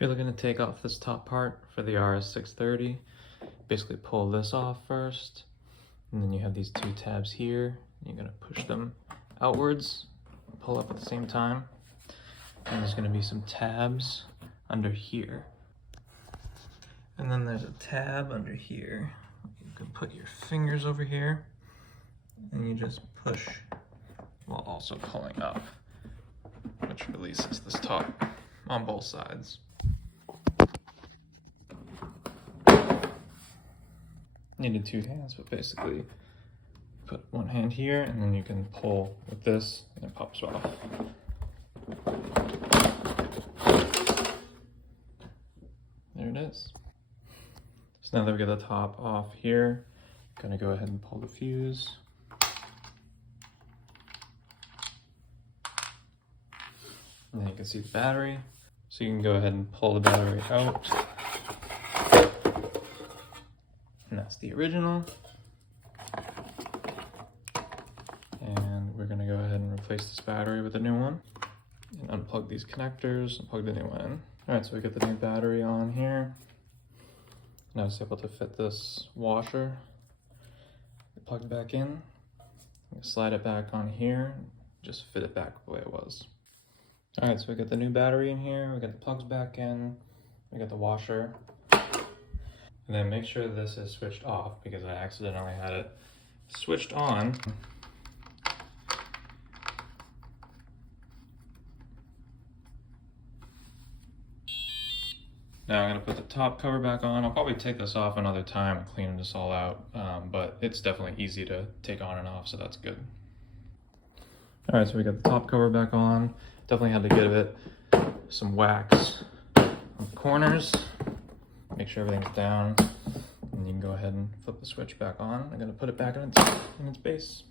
If you're looking to take off this top part for the RS630, basically pull this off first, and then you have these two tabs here. You're gonna push them outwards, pull up at the same time, and there's gonna be some tabs under here. And then there's a tab under here. You can put your fingers over here, and you just push while also pulling up, which releases this top on both sides. Needed two hands, but basically put one hand here and then you can pull with this and it pops off. There it is. So now that we get the top off here, I'm gonna go ahead and pull the fuse. And then you can see the battery. So you can go ahead and pull the battery out. And that's the original. And we're gonna go ahead and replace this battery with a new one. And unplug these connectors and plug the new one in. All right, so we got the new battery on here. Now it's able to fit this washer. Plug it back in. Slide it back on here. Just fit it back the way it was. All right, so we got the new battery in here. We got the plugs back in. We got the washer. And then make sure this is switched off because I accidentally had it switched on. Now I'm gonna put the top cover back on. I'll probably take this off another time and clean this all out, but it's definitely easy to take on and off, so that's good. All right, so we got the top cover back on. Definitely had to give it some wax on the corners. Make sure everything's down, and you can go ahead and flip the switch back on. I'm gonna put it back in its base.